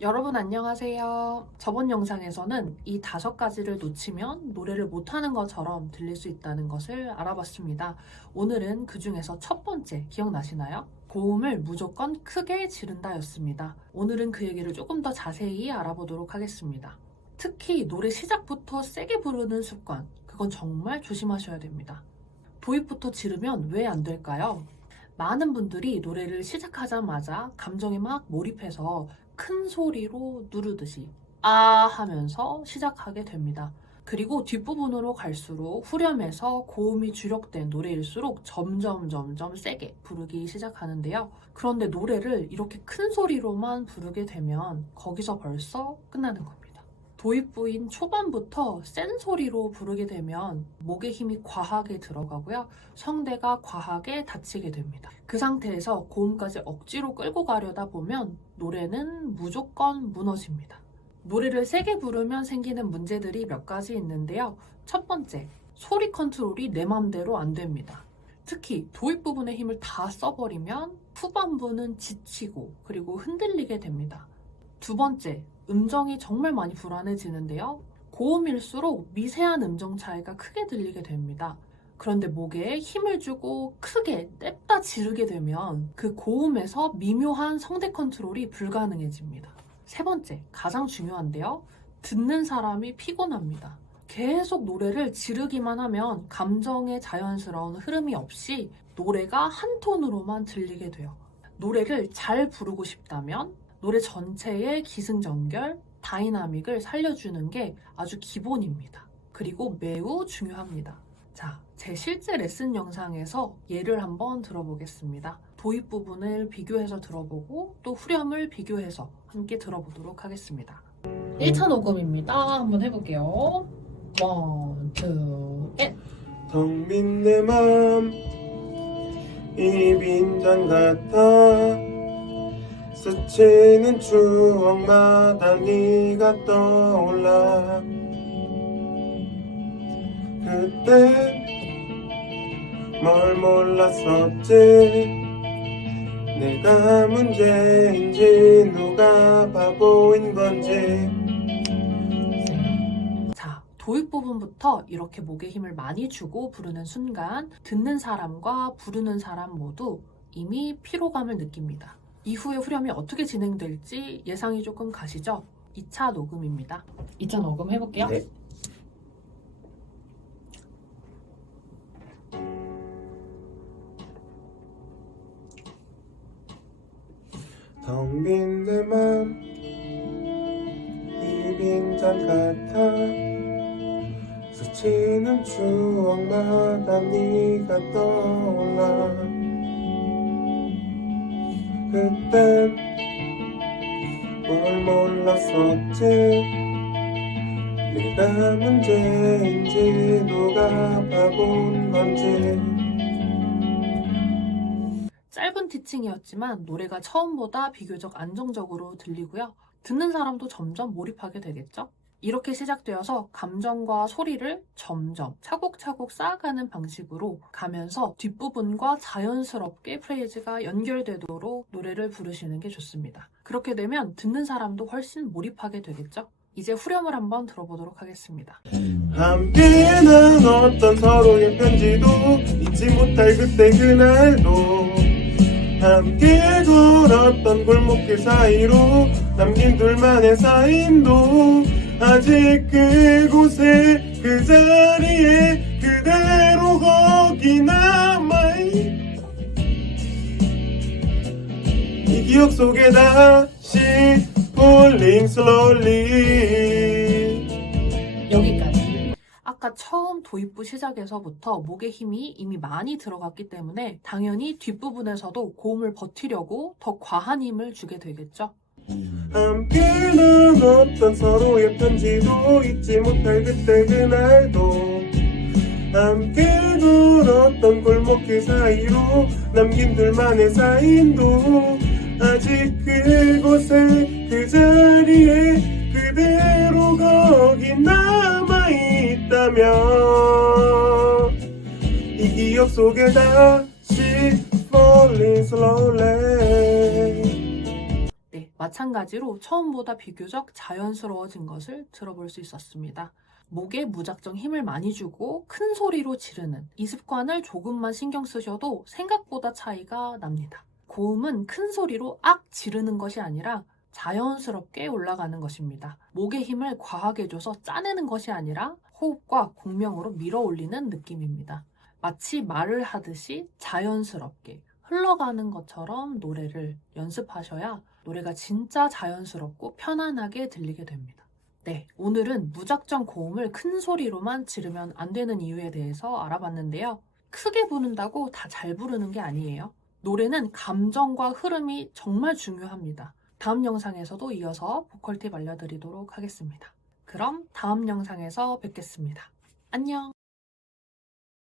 여러분 안녕하세요. 저번 영상에서는 이 다섯 가지를 놓치면 노래를 못하는 것처럼 들릴 수 있다는 것을 알아봤습니다. 오늘은 그 중에서 첫 번째 기억나시나요? 고음을 무조건 크게 지른다 였습니다. 오늘은 그 얘기를 조금 더 자세히 알아보도록 하겠습니다. 특히 노래 시작부터 세게 부르는 습관, 그건 정말 조심하셔야 됩니다. 도입부터 지르면 왜 안 될까요? 많은 분들이 노래를 시작하자마자 감정에 막 몰입해서 큰 소리로 누르듯이 아 하면서 시작하게 됩니다. 그리고 뒷부분으로 갈수록 후렴에서 고음이 주력된 노래일수록 점점 점점 세게 부르기 시작하는데요. 그런데 노래를 이렇게 큰 소리로만 부르게 되면 거기서 벌써 끝나는 겁니다. 도입부인 초반부터 센 소리로 부르게 되면 목의 힘이 과하게 들어가고요. 성대가 과하게 닫히게 됩니다. 그 상태에서 고음까지 억지로 끌고 가려다 보면 노래는 무조건 무너집니다. 노래를 세게 부르면 생기는 문제들이 몇 가지 있는데요. 첫 번째, 소리 컨트롤이 내 맘대로 안 됩니다. 특히 도입 부분의 힘을 다 써버리면 후반부는 지치고 그리고 흔들리게 됩니다. 두 번째, 음정이 정말 많이 불안해지는데요. 고음일수록 미세한 음정 차이가 크게 들리게 됩니다. 그런데 목에 힘을 주고 크게 냅다 지르게 되면 그 고음에서 미묘한 성대 컨트롤이 불가능해집니다. 세 번째, 가장 중요한데요. 듣는 사람이 피곤합니다. 계속 노래를 지르기만 하면 감정의 자연스러운 흐름이 없이 노래가 한 톤으로만 들리게 돼요. 노래를 잘 부르고 싶다면 노래 전체의 기승전결, 다이나믹을 살려주는 게 아주 기본입니다. 그리고 매우 중요합니다. 자, 제 실제 레슨 영상에서 예를 한번 들어보겠습니다. 도입 부분을 비교해서 들어보고 또 후렴을 비교해서 함께 들어보도록 하겠습니다. 1차 녹음입니다. 한번 해볼게요. 원, 투, 셋. 텅빈 내맘 이 빈잔 같아 스치는 추억마다 네가 떠올라. 그때 뭘 몰랐었지? 내가 문제인지 누가 바보인 건지. 자, 도입 부분부터 이렇게 목에 힘을 많이 주고 부르는 순간 듣는 사람과 부르는 사람 모두 이미 피로감을 느낍니다. 이후에 후렴이 어떻게 진행될지 예상이 조금 가시죠? 2차 녹음입니다. 2차 녹음 해볼게요. 네. 텅빈 내맘 이 빈잔 같아 스치는 추억마다 네가 떠올라 그땐 뭘 몰랐었지 네가 문제인지 누가 바본 건지 짧은 티칭이었지만 노래가 처음보다 비교적 안정적으로 들리고요. 듣는 사람도 점점 몰입하게 되겠죠? 이렇게 시작되어서 감정과 소리를 점점 차곡차곡 쌓아가는 방식으로 가면서 뒷부분과 자연스럽게 프레이즈가 연결되도록 노래를 부르시는 게 좋습니다. 그렇게 되면 듣는 사람도 훨씬 몰입하게 되겠죠? 이제 후렴을 한번 들어보도록 하겠습니다. 함께난 어떤 서로의 편지도 잊지 못할 그때 그날도 함께 걸었던 골목길 사이로 남긴 둘만의 사인도 아직 그곳에 그 자리에 그대로 거기 남아있 이 기억 속에 다시 falling slowly 여기까지. 아까 처음 도입부 시작에서부터 목의 힘이 이미 많이 들어갔기 때문에 당연히 뒷부분에서도 고음을 버티려고 더 과한 힘을 주게 되겠죠. 함께는 어떤 서로의 편지도 잊지 못할 그때 그날도. 함께 걸었던 골목길 사이로 남긴 둘만의 사인도. 아직 그곳에 그 자리에 그대로 거기 남아있다면. 이 기억 속에 다시 falling slowly 마찬가지로 처음보다 비교적 자연스러워진 것을 들어볼 수 있었습니다. 목에 무작정 힘을 많이 주고 큰 소리로 지르는 이 습관을 조금만 신경 쓰셔도 생각보다 차이가 납니다. 고음은 큰 소리로 악 지르는 것이 아니라 자연스럽게 올라가는 것입니다. 목의 힘을 과하게 줘서 짜내는 것이 아니라 호흡과 공명으로 밀어 올리는 느낌입니다. 마치 말을 하듯이 자연스럽게 흘러가는 것처럼 노래를 연습하셔야 노래가 진짜 자연스럽고 편안하게 들리게 됩니다. 네, 오늘은 무작정 고음을 큰 소리로만 지르면 안 되는 이유에 대해서 알아봤는데요. 크게 부른다고 다 잘 부르는 게 아니에요. 노래는 감정과 흐름이 정말 중요합니다. 다음 영상에서도 이어서 보컬 팁 알려드리도록 하겠습니다. 그럼 다음 영상에서 뵙겠습니다. 안녕!